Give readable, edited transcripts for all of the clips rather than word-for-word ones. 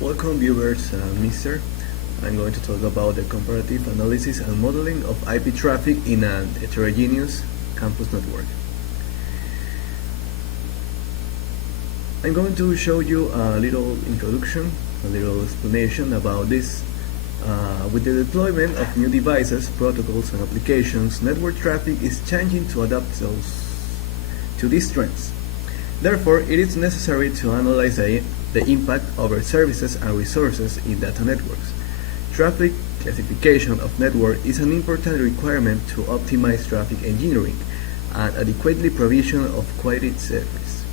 Welcome viewers, Mr. I'm going to talk about the comparative analysis and modeling of IP traffic in an heterogeneous campus network. I'm going to show you a little introduction, a little explanation about this. With the deployment of new devices, protocols, and applications, network traffic is changing to adapt to these trends. Therefore, it is necessary to analyze the impact over services and resources in data networks. Traffic classification of network is an important requirement to optimize traffic engineering and adequately provision of quality service.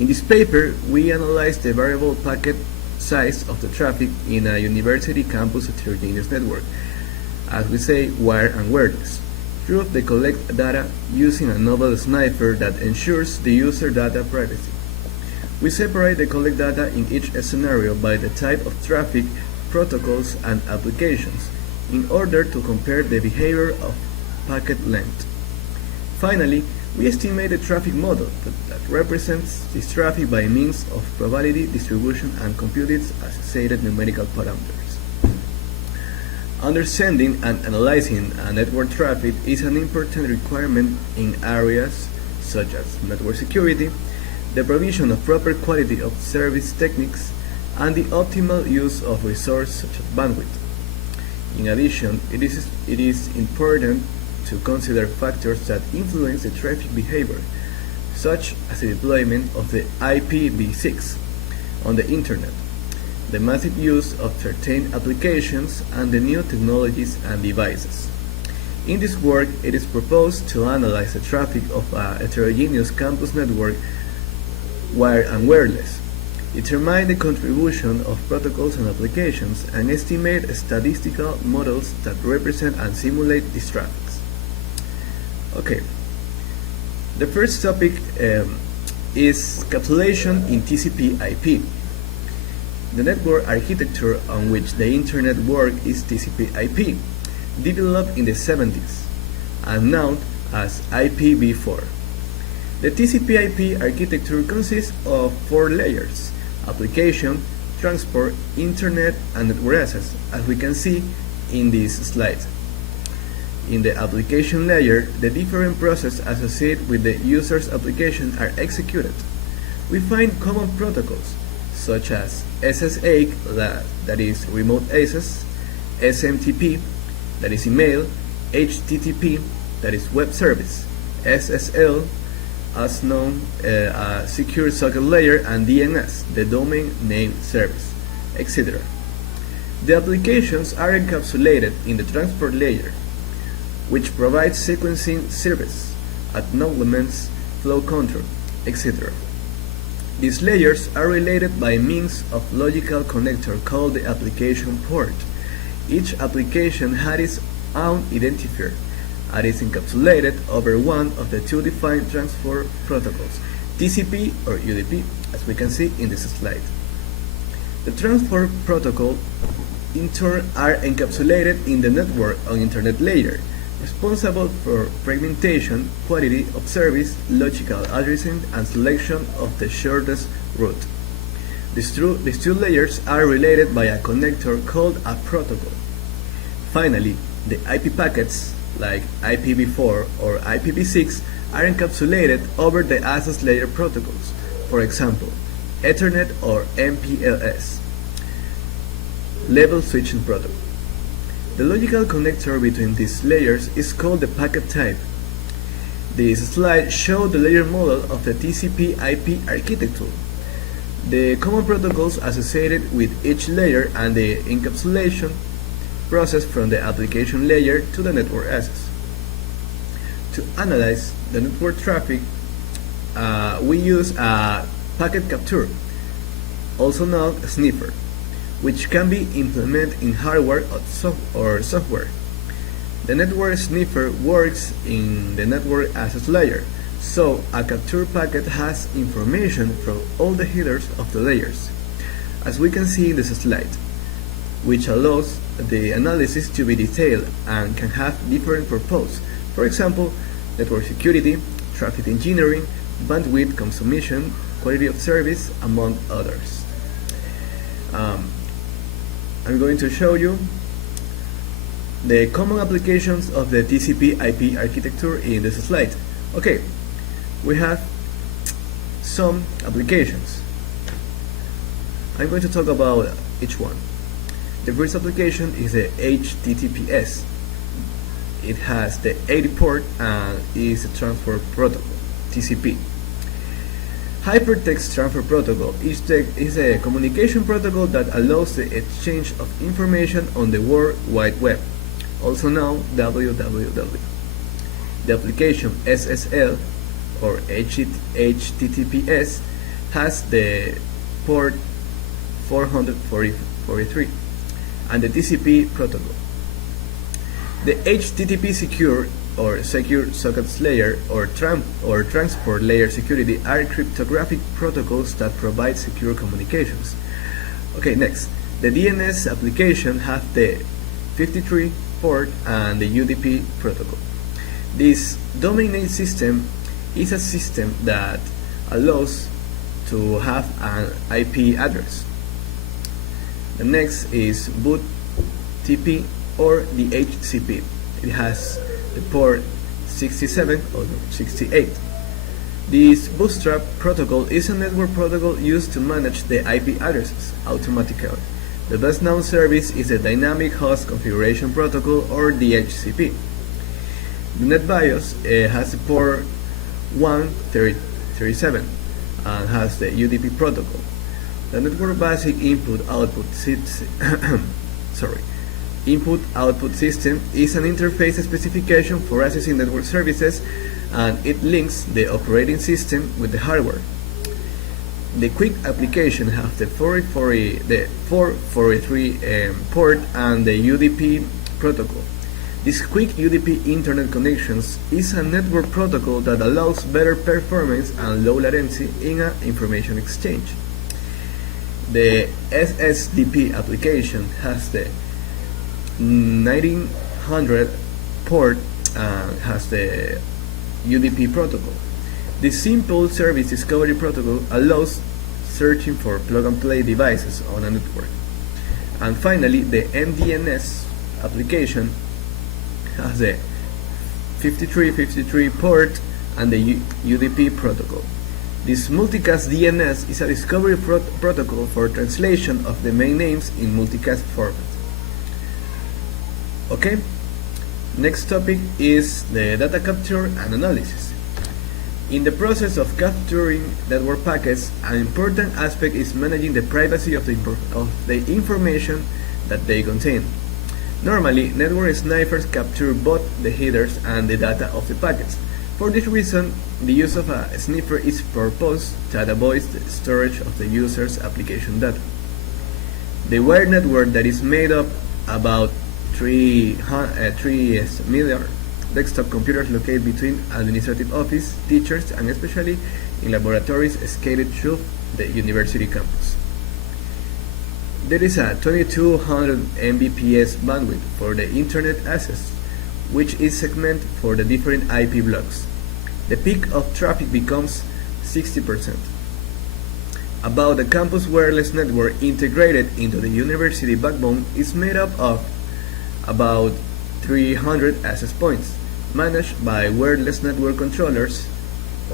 In this paper, we analyze the variable packet size of the traffic in a university campus heterogeneous network, as we say, wired and wireless. Proof the collect data using a novel cipher that ensures the user data privacy. We separate the collect data in each scenario by the type of traffic, protocols, and applications in order to compare the behavior of packet length. Finally, we estimate the traffic model that represents this traffic by means of probability distribution and compute its associated numerical parameters. Understanding and analyzing network traffic is an important requirement in areas such as network security, the provision of proper quality of service techniques, and the optimal use of resources such as bandwidth. In addition, it is important to consider factors that influence the traffic behavior, such as the deployment of the IPv6 on the Internet, the massive use of certain applications, and the new technologies and devices. In this work, it is proposed to analyze the traffic of a heterogeneous campus network, wired and wireless, determine the contribution of protocols and applications, and estimate statistical models that represent and simulate these traffics. Okay, the first topic is encapsulation in TCP/IP. The network architecture on which the Internet works is TCP/IP, developed in the 70s and known as IPv4. The TCP/IP architecture consists of 4 layers: application, transport, Internet, and network access, as we can see in this slide. In the application layer, the different processes associated with the user's application are executed. We find common protocols such as SSH, that is remote access, SMTP, that is email, HTTP, that is web service, SSL, as known secure socket layer, and DNS, the domain name service, etc. The applications are encapsulated in the transport layer, which provides sequencing service, acknowledgements, flow control, etc. These layers are related by means of logical connector called the application port. Each application has its own identifier and is encapsulated over one of the 2 defined transport protocols, TCP or UDP, as we can see in this slide. The transport protocol in turn are encapsulated in the network on Internet layer, responsible for fragmentation, quality of service, logical addressing, and selection of the shortest route. These two layers are related by a connector called a protocol. Finally, the IP packets, like IPv4 or IPv6, are encapsulated over the access layer protocols, for example, Ethernet or MPLS, level switching protocol. The logical connector between these layers is called the packet type. This slide shows the layer model of the TCP/IP architecture, the common protocols associated with each layer, and the encapsulation process from the application layer to the network access. To analyze the network traffic, we use a packet capture, also known as sniffer, which can be implemented in hardware or software. The network sniffer works in the network access layer, so a capture packet has information from all the headers of the layers, as we can see in this slide, which allows the analysis to be detailed and can have different purposes. For example, network security, traffic engineering, bandwidth consumption, quality of service, among others. I'm going to show you the common applications of the TCP/IP architecture in this slide. Okay, we have some applications. I'm going to talk about each one. The first application is the HTTPS. It has the 80 port and is a transfer protocol, TCP. Hypertext Transfer Protocol is a communication protocol that allows the exchange of information on the World Wide Web, also known www. The application SSL or HTTPS has the port 443 and the TCP protocol. The HTTP secure sockets layer or transport layer security are cryptographic protocols that provide secure communications. Okay, next, the DNS application has the 53 port and the UDP protocol. This domain name system is a system that allows to have an IP address. The next is BootTP or the HCP. It has the port 67 or 68. This bootstrap protocol is a network protocol used to manage the IP addresses automatically. The best known service is the Dynamic Host Configuration Protocol or DHCP. The NetBIOS has the port 137 and has the UDP protocol. The Network Basic Input-Output System is an interface specification for accessing network services, and it links the operating system with the hardware. The Quick application has the 443 port and the UDP protocol. This Quick UDP Internet Connections is a network protocol that allows better performance and low latency in an information exchange. The SSDP application has the 1900 port and has the UDP protocol. The Simple Service Discovery Protocol allows searching for plug-and-play devices on a network. And finally, the MDNS application has the 5353 port and the UDP protocol. This multicast DNS is a discovery protocol for translation of domain names in multicast format. Okay, next topic is the data capture and analysis. In the process of capturing network packets, an important aspect is managing the privacy of the information that they contain. Normally, network snipers capture both the headers and the data of the packets. For this reason, the use of a sniffer is proposed that avoids the storage of the user's application data. The wired network that is made up about 3 million desktop computers located between administrative office, teachers, and especially in laboratories scattered through the university campus. There is a 2200 Mbps bandwidth for the internet access, which is segmented for the different IP blocks. The peak of traffic becomes 60%. About the campus wireless network integrated into the university backbone is made up of about 300 access points, managed by wireless network controllers,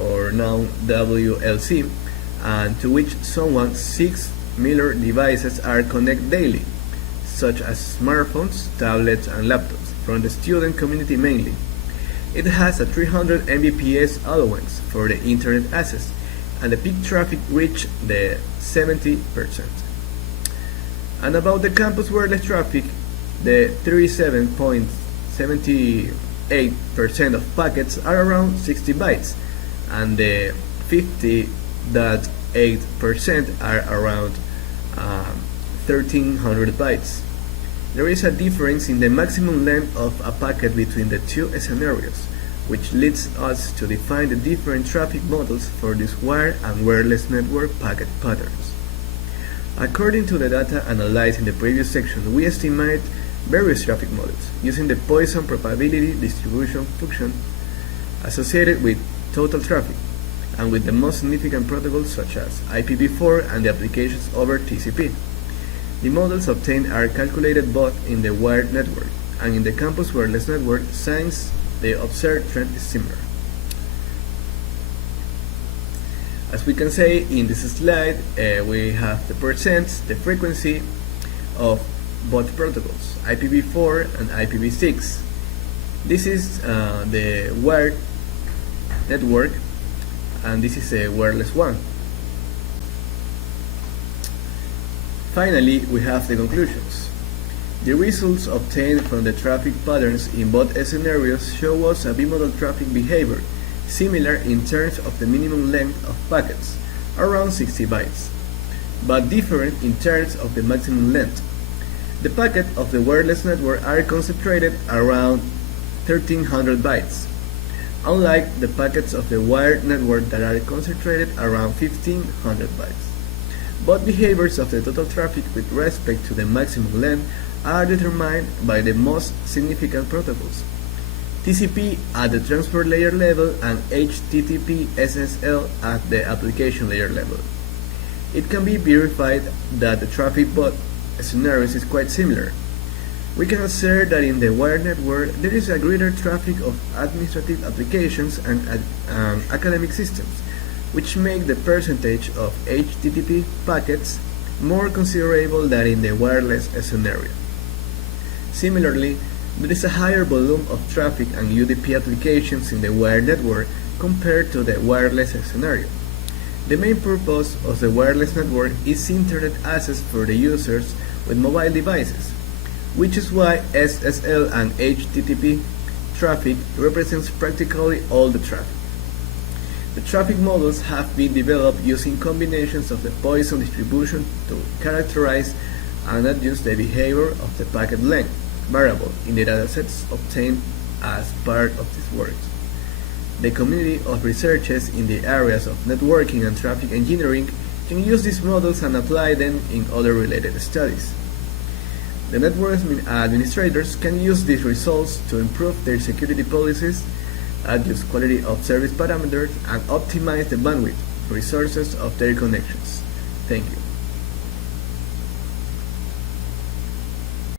or now WLC, and to which 6 million devices are connected daily, such as smartphones, tablets, and laptops, from the student community mainly. It has a 300 Mbps allowance for the internet access, and the peak traffic reached the 70%. And about the campus wireless traffic, the 37.78% of packets are around 60 bytes, and the 50.8% are around 1300 bytes. There is a difference in the maximum length of a packet between the two scenarios, which leads us to define the different traffic models for these wired and wireless network packet patterns. According to the data analyzed in the previous section, we estimate various traffic models using the Poisson probability distribution function associated with total traffic, and with the most significant protocols such as IPv4 and the applications over TCP. The models obtained are calculated both in the wired network and in the campus wireless network since the observed trend is similar. As we can say in this slide, we have the frequency of both protocols, IPv4 and IPv6. This is the wired network, and this is a wireless one. Finally, we have the conclusions. The results obtained from the traffic patterns in both scenarios show us a bimodal traffic behavior similar in terms of the minimum length of packets, around 60 bytes, but different in terms of the maximum length. The packets of the wireless network are concentrated around 1300 bytes, unlike the packets of the wired network that are concentrated around 1500 bytes. Both behaviors of the total traffic with respect to the maximum length are determined by the most significant protocols, TCP at the transport layer level and HTTP SSL at the application layer level. It can be verified that the traffic both scenarios is quite similar. We can assert that in the wired network there is a greater traffic of administrative applications and academic systems, which make the percentage of HTTP packets more considerable than in the wireless scenario. Similarly, there is a higher volume of traffic and UDP applications in the wired network compared to the wireless scenario. The main purpose of the wireless network is internet access for the users with mobile devices, which is why SSL and HTTP traffic represents practically all the traffic. The traffic models have been developed using combinations of the Poisson distribution to characterize and adjust the behavior of the packet length variable in the datasets obtained as part of these works. The community of researchers in the areas of networking and traffic engineering can use these models and apply them in other related studies. The network administrators can use these results to improve their security policies, adjust quality of service parameters, and optimize the bandwidth resources of their connections. Thank you.